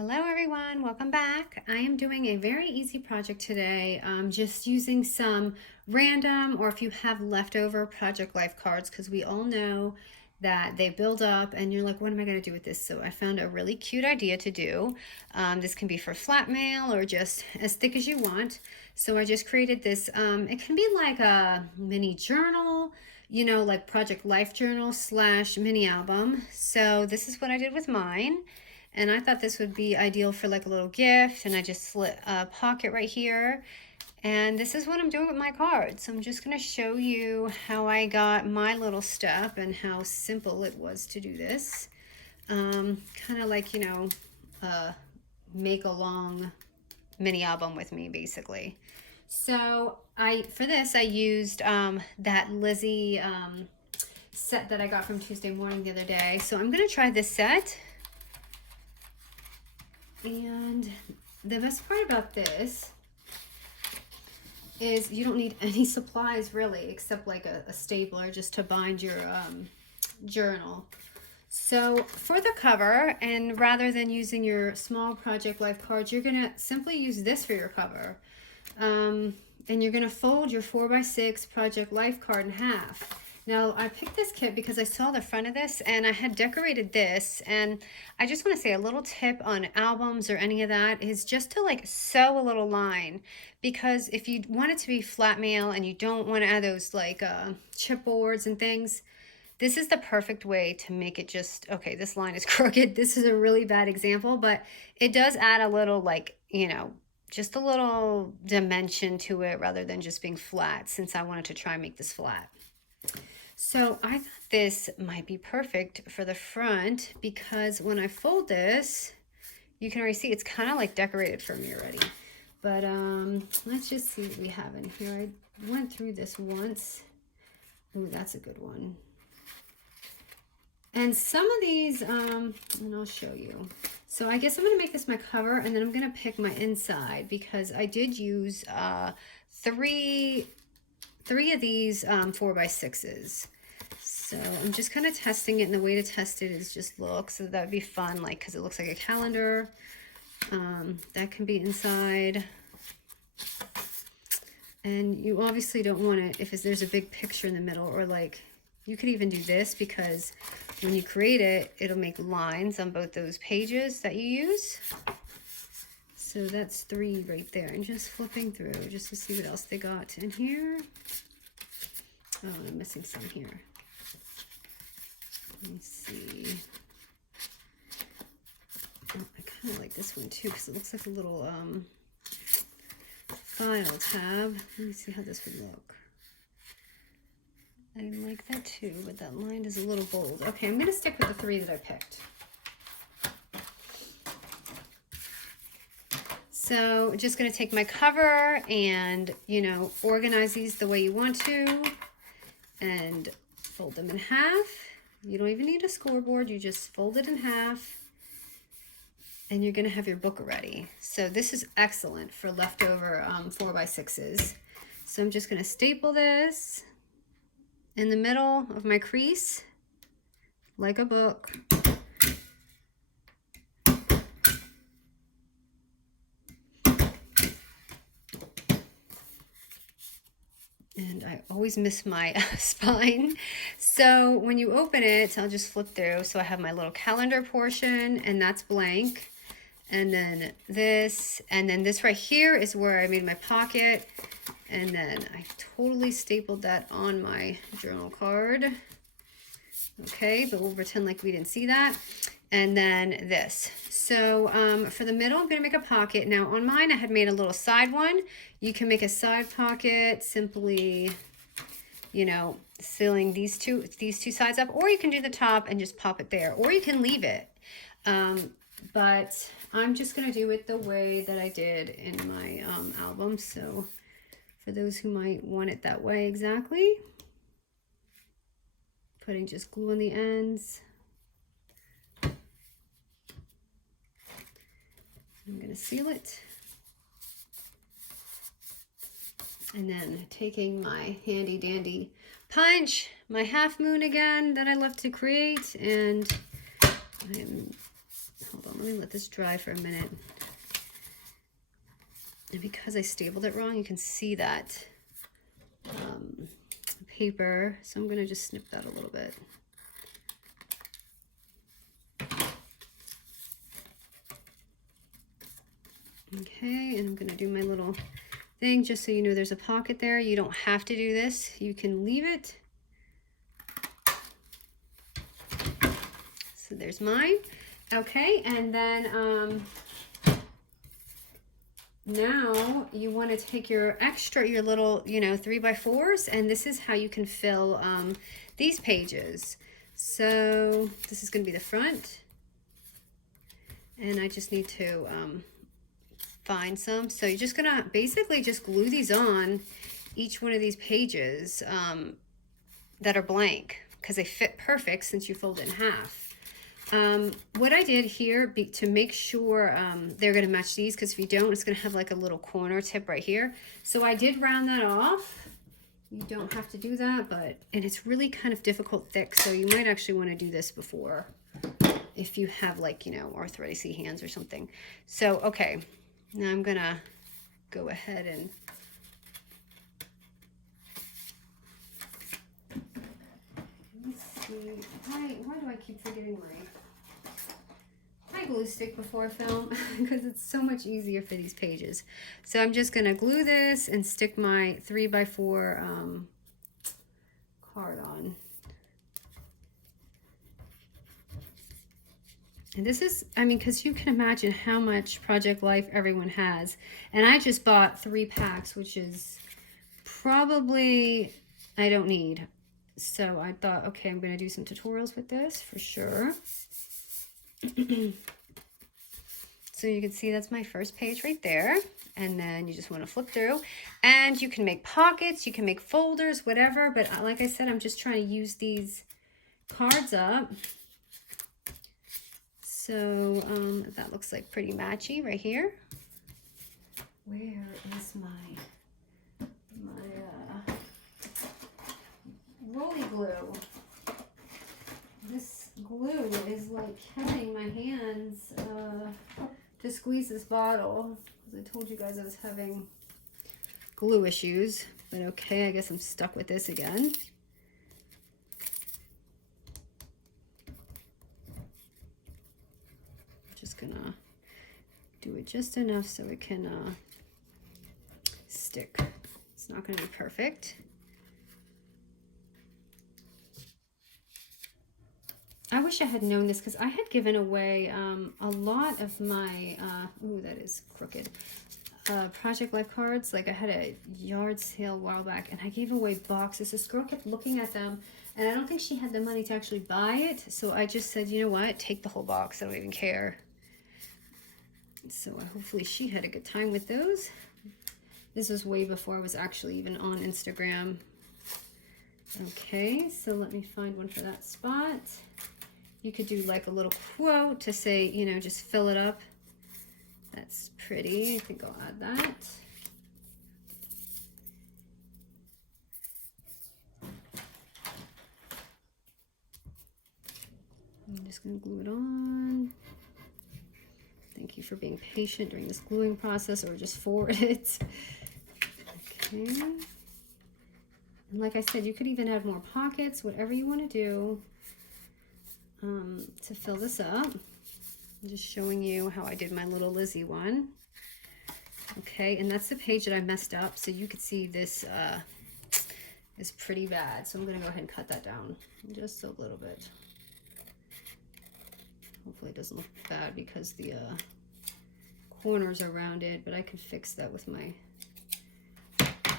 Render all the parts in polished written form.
Hello everyone, welcome back. I am doing a very easy project today, just using some random or if you have leftover project life cards, because we all know that they build up and you're like, what am I going to do with this? So I found a really cute idea to do. This can be for flat mail or just as thick as you want. So I just created this, it can be like a mini journal, you know, like project life journal / mini album. So this is what I did with mine. And I thought this would be ideal for like a little gift, and I just slit a pocket right here. And this is what I'm doing with my cards. So I'm just going to show you how I got my little step and how simple it was to do this. Kind of like, you know, make a long mini album with me, basically. So for this, I used that Lizzie set that I got from Tuesday Morning the other day. So I'm going to try this set. And the best part about this is you don't need any supplies really, except like a stapler just to bind your journal. So for the cover, and rather than using your small project life cards, you're gonna simply use this for your cover. And you're gonna fold your 4x6 project life card in half. Now, I picked this kit because I saw the front of this and I had decorated this, and I just want to say a little tip on albums or any of that is just to like sew a little line, because if you want it to be flat mail and you don't want to add those like chipboards and things, this is the perfect way to make it just, okay, this line is crooked. This is a really bad example, but it does add a little like, you know, just a little dimension to it rather than just being flat, since I wanted to try and make this flat. So I thought this might be perfect for the front, because when I fold this, you can already see it's kind of like decorated for me already. But let's just see what we have in here. I went through this once. Ooh, that's a good one. And some of these, and I'll show you. So I guess I'm going to make this my cover, and then I'm going to pick my inside, because I did use three of these 4x6s. So I'm just kind of testing it, and the way to test it is just look. So that would be fun, like, because it looks like a calendar. That can be inside. And you obviously don't want it if there's a big picture in the middle, or like you could even do this, because when you create it, it'll make lines on both those pages that you use. So that's 3 right there. And just flipping through just to see what else they got in here. Oh, I'm missing some here. Let me see. Oh, I kind of like this one too, because it looks like a little file tab. Let me see how this would look. I like that too, but that line is a little bold. Okay, I'm going to stick with the 3 that I picked. So just going to take my cover and, you know, organize these the way you want to and fold them in half. You don't even need a scoreboard. You just fold it in half and you're going to have your book ready. So this is excellent for leftover 4x6s. So I'm just going to staple this in the middle of my crease like a book. And I always miss my spine. So when you open it, I'll just flip through. So I have my little calendar portion, and that's blank. And then this right here is where I made my pocket. And then I totally stapled that on my journal card. Okay, but we'll pretend like we didn't see that. And then this. So for the middle, I'm going to make a pocket. Now on mine, I had made a little side one. You can make a side pocket simply, you know, filling these two sides up, or you can do the top and just pop it there, or you can leave it. But I'm just going to do it the way that I did in my album. So for those who might want it that way exactly, putting just glue on the ends. I'm going to seal it. And then taking my handy dandy punch, my half moon again that I love to create, and hold on, Let me let this dry for a minute. And because I stapled it wrong, you can see that paper. So I'm going to just snip that a little bit. Okay, and I'm going to do my little thing just so you know there's a pocket there. You don't have to do this. You can leave it. So there's mine. Okay, and then now you want to take your little, 3x4s, and this is how you can fill these pages. So this is going to be the front, and I just need to find some. So you're just gonna basically just glue these on each one of these pages that are blank, because they fit perfect since you fold it in half. What I did here to make sure they're going to match these, because if you don't, it's going to have like a little corner tip right here. So I did round that off. You don't have to do that, and it's really kind of difficult thick, so you might actually want to do this before if you have like, arthritis-y hands or something. So, okay, now I'm going to go ahead and let's see. Why do I keep forgetting my glue stick before I film? Because it's so much easier for these pages. So I'm just going to glue this and stick my 3x4 card on. And this is, because you can imagine how much project life everyone has. And I just bought 3 packs, which is probably, I don't need. So I thought, okay, I'm going to do some tutorials with this for sure. So you can see that's my first page right there. And then you just want to flip through. And you can make pockets, you can make folders, whatever. But like I said, I'm just trying to use these cards up. So that looks like pretty matchy right here. Where is my roly glue? This glue is like killing my hands to squeeze this bottle. Because I told you guys I was having glue issues. But okay, I guess I'm stuck with this again. Just gonna do it just enough so it can stick. It's not gonna be perfect. I wish I had known this, because I had given away a lot of my, ooh, that is crooked, Project Life cards. Like I had a yard sale a while back, and I gave away boxes. This girl kept looking at them, and I don't think she had the money to actually buy it. So I just said, you know what, take the whole box. I don't even care. So hopefully she had a good time with those. This was way before I was actually even on Instagram. Okay, so let me find one for that spot. You could do like a little quote to say, just fill it up. That's pretty. I think I'll add that. I'm just going to glue it on. Thank you for being patient during this gluing process, or just for it. Okay. And like I said, you could even add more pockets, whatever you want to do to fill this up. I'm just showing you how I did my little Lizzie one. Okay, and that's the page that I messed up. So you could see this is pretty bad. So I'm going to go ahead and cut that down just a little bit. Hopefully it doesn't look bad because the corners are rounded, but I can fix that with my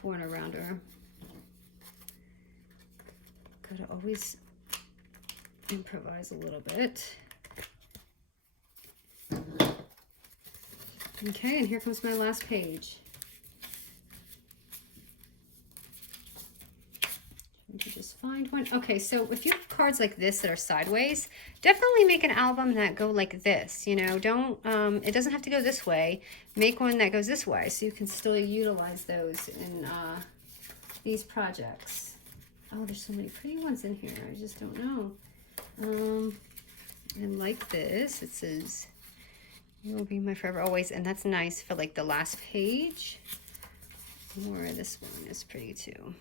corner rounder. Gotta always improvise a little bit. Okay, and here comes my last page. Trying to just find one. Okay, so if you have cards like this that are sideways, definitely make an album that go like this. Don't it doesn't have to go this way. Make one that goes this way, so you can still utilize those in these projects. Oh, there's so many pretty ones in here. I just don't know. And like this, it says You will be my forever always. And that's nice for like the last page. Or this one is pretty too.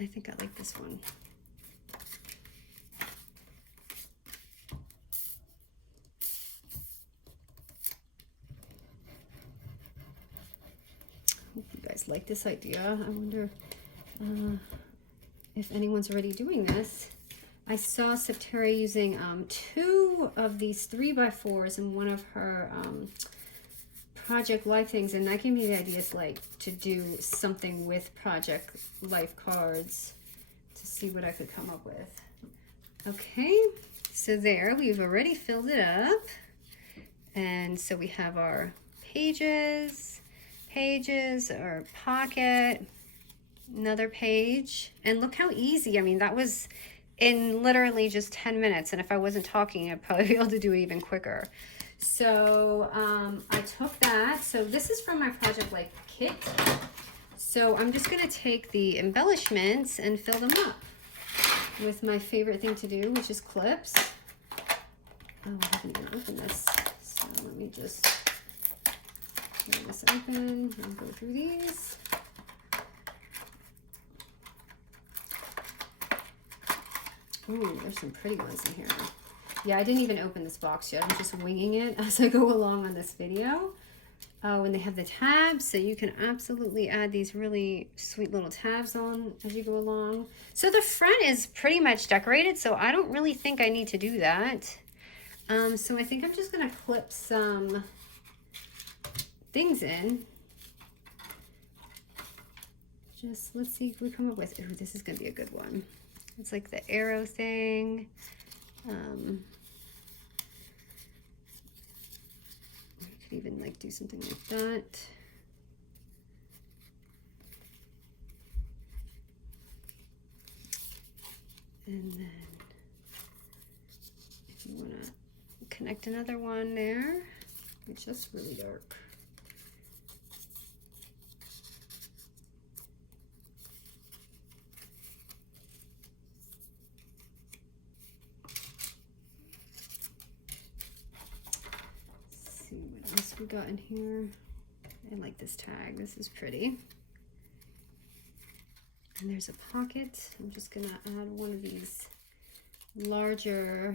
I think I like this one. Hope you guys like this idea. I wonder if anyone's already doing this. I saw Septera using 2 of these 3x4s in one of her Project Life things, and that gave me the ideas like to do something with Project Life cards to see what I could come up with. Okay, so there, we've already filled it up. And so we have our pages, our pocket, another page, and look how easy. I mean, that was in literally just 10 minutes, and if I wasn't talking, I'd probably be able to do it even quicker. So I took that. So this is from my Project Life kit. So I'm just going to take the embellishments and fill them up with my favorite thing to do, which is clips. Oh, I haven't even opened this. So let me just get this open and go through these. Ooh, there's some pretty ones in here. Yeah, I didn't even open this box yet. I'm just winging it as I go along on this video. Oh, and they have the tabs, so you can absolutely add these really sweet little tabs on as you go along. So the front is pretty much decorated, so I don't really think I need to do that. So I think I'm just gonna clip some things in. Just, let's see if we come up with, ooh, this is gonna be a good one. It's like the arrow thing. I could even like do something like that. And then if you want to connect another one there, it's just really dark. We got in here. I like this tag. This is pretty. And there's a pocket. I'm just gonna add one of these larger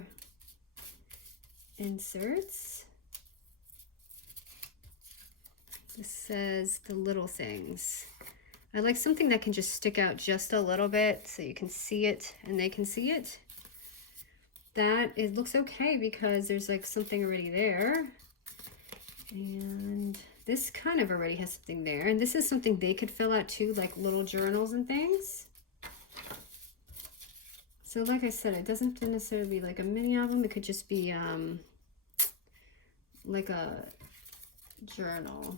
inserts. This says the little things. I like something that can just stick out just a little bit so you can see it and they can see it. That it looks okay because there's like something already there. And this kind of already has something there. And this is something they could fill out too, like little journals and things. So like I said, it doesn't necessarily be like a mini album. It could just be like a journal.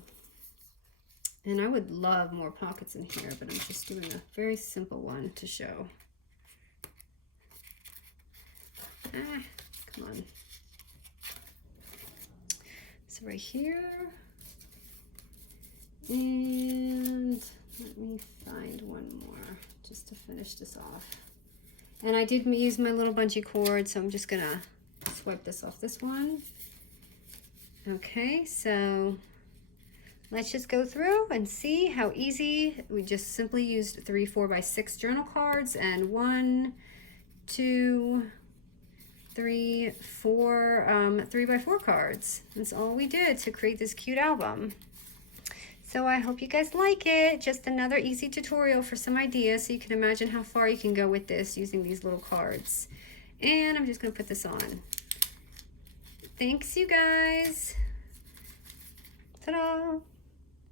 And I would love more pockets in here, but I'm just doing a very simple one to show. Come on. So right here, and let me find one more just to finish this off. And I did use my little bungee cord, so I'm just gonna swipe this off this one. Okay, so let's just go through and see how easy. We just simply used 3 4x6 journal cards and 1, 2, 3, 4 3x4 cards. That's all we did to create this cute album. So I hope you guys like it. Just another easy tutorial for some ideas so you can imagine how far you can go with this using these little cards. And I'm just gonna put this on. Thanks you guys. Ta-da!